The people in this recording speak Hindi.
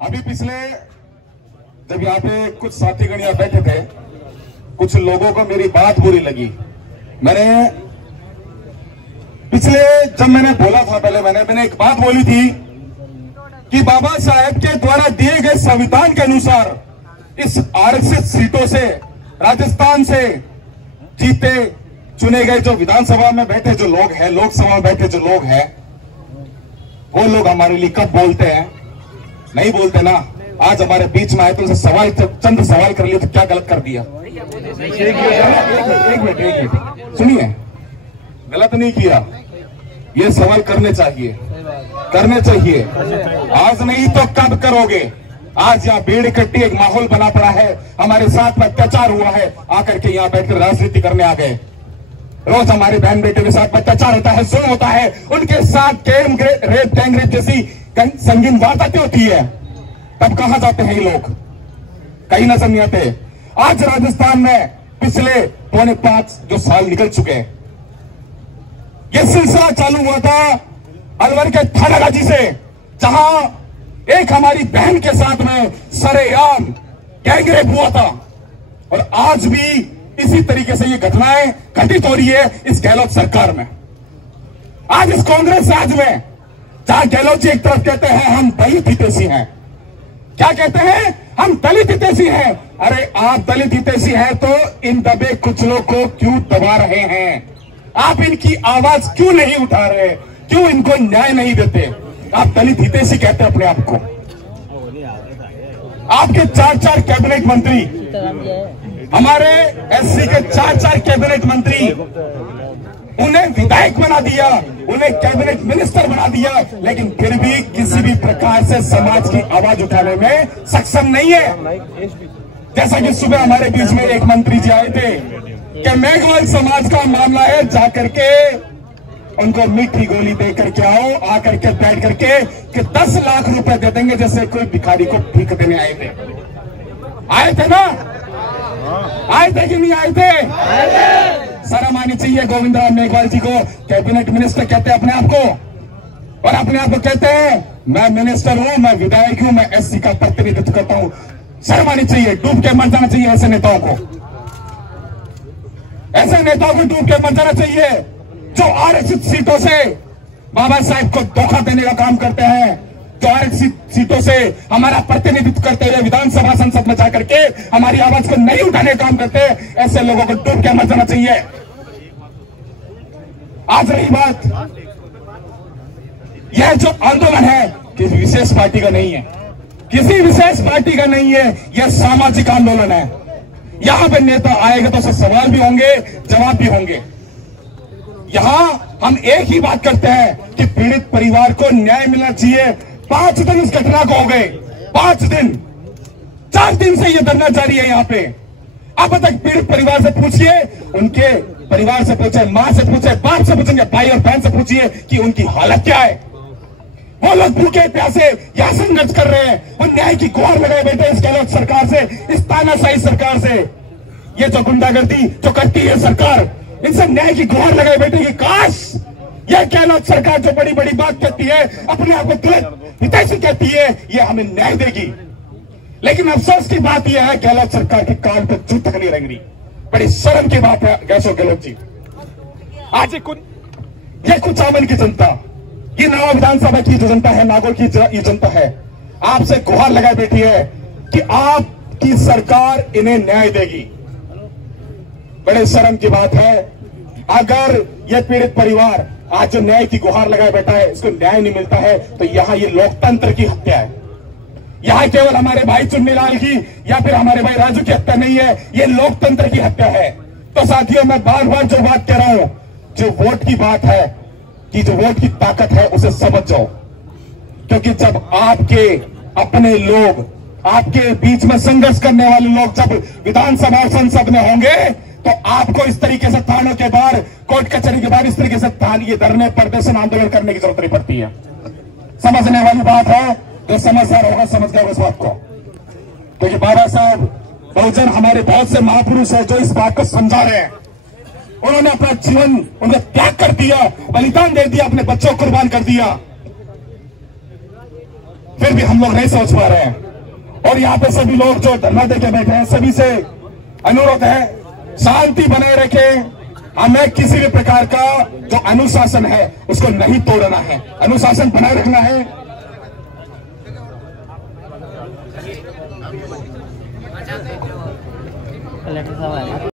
अभी पिछले जब यहाँ पे कुछ साथीगण यहाँ बैठे थे, कुछ लोगों को मेरी बात बुरी लगी। मैंने बोला था पहले मैंने एक बात बोली थी कि बाबा साहेब के द्वारा दिए गए संविधान के अनुसार इस आरक्षित सीटों से राजस्थान से जीते चुने गए जो विधानसभा में बैठे जो लोग हैं, लोकसभा में बैठे जो लोग हैं, वो लोग हमारे लिए कब बोलते हैं? नहीं बोलते ना। आज हमारे बीच में आए तो सवाल, चंद सवाल कर लिए तो क्या गलत कर दिया? एक मिनट सुनिए, गलत नहीं किया। ये सवाल करने चाहिए। आज नहीं तो कब करोगे? आज यहाँ भीड़ इकट्ठी, एक माहौल बना पड़ा है, हमारे साथ में अत्याचार हुआ है, आकर के यहाँ बैठकर राजनीति करने आ गए। रोज हमारे बहन बेटे के साथ अत्याचार होता है, जुल्म होता है, उनके साथ रेप गैंगरेप जैसी संगीन वारदातें होती है। तब कहां जाते हैं ये लोग? कहीं नजर नहीं आते। आज राजस्थान में पिछले 4.5 जो साल निकल चुके हैं, यह सिलसिला चालू हुआ था अलवर के थानागाजी से, जहां एक हमारी बहन के साथ में सरेआम गैंगरेप हुआ था। और आज भी इसी तरीके से ये घटनाएं घटित हो रही है इस गहलोत सरकार में। आज इस कांग्रेस राज में, जहां गहलोत जी एक तरफ कहते हैं हम दलित हितैषी हैं, क्या कहते हैं? हम दलित हितैषी हैं। अरे आप दलित हितैषी हैं तो इन दबे कुचलों को क्यों दबा रहे हैं? आप इनकी आवाज क्यों नहीं उठा रहे? क्यों इनको न्याय नहीं देते? आप दलित हितैषी कहते हैं अपने आप को। आपके 4 कैबिनेट मंत्री, हमारे एससी के 4 कैबिनेट मंत्री, उन्हें विधायक बना दिया, उन्हें कैबिनेट मिनिस्टर बना दिया, लेकिन फिर भी किसी भी प्रकार से समाज की आवाज उठाने में सक्षम नहीं है। जैसा कि सुबह हमारे बीच में एक मंत्री जी आए थे कि मेघवाल समाज का मामला है, जाकर के उनको मीठी गोली दे करके आओ, आकर के बैठ करके कि 10 लाख रुपए दे देंगे, जैसे कोई भिखारी को भीख देने आए थे ना? आए थे कि नहीं आए थे? शर्म आनी चाहिए गोविंद राम मेघवाल जी को। कैबिनेट मिनिस्टर कहते हैं अपने आप को, और अपने आप को कहते हैं मैं मिनिस्टर हूं, मैं विधायक हूं, मैं एससी का प्रतिनिधित्व करता हूं। शर्म आनी चाहिए। डूब के मर जाना चाहिए ऐसे नेताओं को। ऐसे नेताओं को डूब के मर जाना चाहिए जो आरक्षित सीटों से बाबा साहेब को धोखा देने का काम करते हैं, जो आरक्षित सीटों से हमारा प्रतिनिधित्व करते हुए विधानसभा संसद में जाकर के हमारी आवाज को नहीं उठाने का काम करते हैं। ऐसे लोगों को डूब के मर जाना चाहिए। आज रही बात, यह जो आंदोलन है किसी विशेष पार्टी का नहीं है, किसी विशेष पार्टी का नहीं है, यह सामाजिक आंदोलन है। यहां पे नेता आएगा तो उससे सवाल भी होंगे, जवाब भी होंगे। यहां हम एक ही बात करते हैं कि पीड़ित परिवार को न्याय मिलना चाहिए। 5 दिन इस घटना को हो गए, 5 दिन, 4 दिन से यह धरना जारी है यहाँ पे। अब तक पीड़ित परिवार से पूछिए, उनके परिवार से पूछे, मां से पूछे, बाप से पूछेंगे, भाई और बहन से पूछिए कि उनकी हालत क्या है। वो लोग भूखे प्यासे यहां संघर्ष कर रहे हैं। वो न्याय की गुहार लगाए बैठे इस गहलोत सरकार से, इस तानाशाही सरकार से। ये जो गुंडागर्दी जो करती है सरकार, इनसे न्याय की गुहार लगाए बैठे कि काश यह गहलोत सरकार जो बड़ी बड़ी बात कहती है, अपने आप को दलित हितैषी कहती है, ये हमें न्याय देगी। लेकिन अफसोस की बात यह है गहलोत सरकार के कान पे जूं तक नहीं रेंग रही। बड़ी शर्म की बात है गहलोत जी। आज ये कुछ आमन की जनता, ये नवा विधानसभा की जो जनता है, नागौर की ये जनता है, आपसे गुहार लगाए बैठी है कि आपकी सरकार इन्हें न्याय देगी। बड़े शर्म की बात है, अगर यह पीड़ित परिवार आज जो न्याय की गुहार लगाए बैठा है, इसको न्याय नहीं मिलता है, तो यहां ये लोकतंत्र की हत्या है। यहां केवल हमारे भाई चुन्नीलाल की या फिर हमारे भाई राजू की हत्या नहीं है, ये लोकतंत्र की हत्या है। तो साथियों, मैं बार बार जो बात कह रहा हूं, जो वोट की बात है, कि जो वोट की ताकत है उसे समझ जाओ। क्योंकि जब आपके अपने लोग, आपके बीच में संघर्ष करने वाले लोग जब विधानसभा और संसद में होंगे, तो आपको इस तरीके से थानों के बाहर, कोर्ट कचहरी के बाहर इस तरीके से ये धरने, प्रदर्शन, आंदोलन करने की जरूरत नहीं पड़ती है। समझने वाली बात है, जो समझदार होगा समझ गया इस बात को। क्योंकि बाबा साहब, बहुजन, हमारे बहुत से महापुरुष है जो इस बात को समझा रहे हैं। उन्होंने अपना जीवन, उन्हें त्याग कर दिया, बलिदान दे दिया, अपने बच्चों को कुर्बान कर दिया। फिर भी हम लोग नहीं सोच पा रहे हैं। और यहाँ पे सभी लोग जो धरना देके बैठे हैं, सभी से अनुरोध है, शांति बनाए रखें। हमें किसी भी प्रकार का जो अनुशासन है उसको नहीं तोड़ना है, अनुशासन बनाए रखना है। कलेक्टर साहब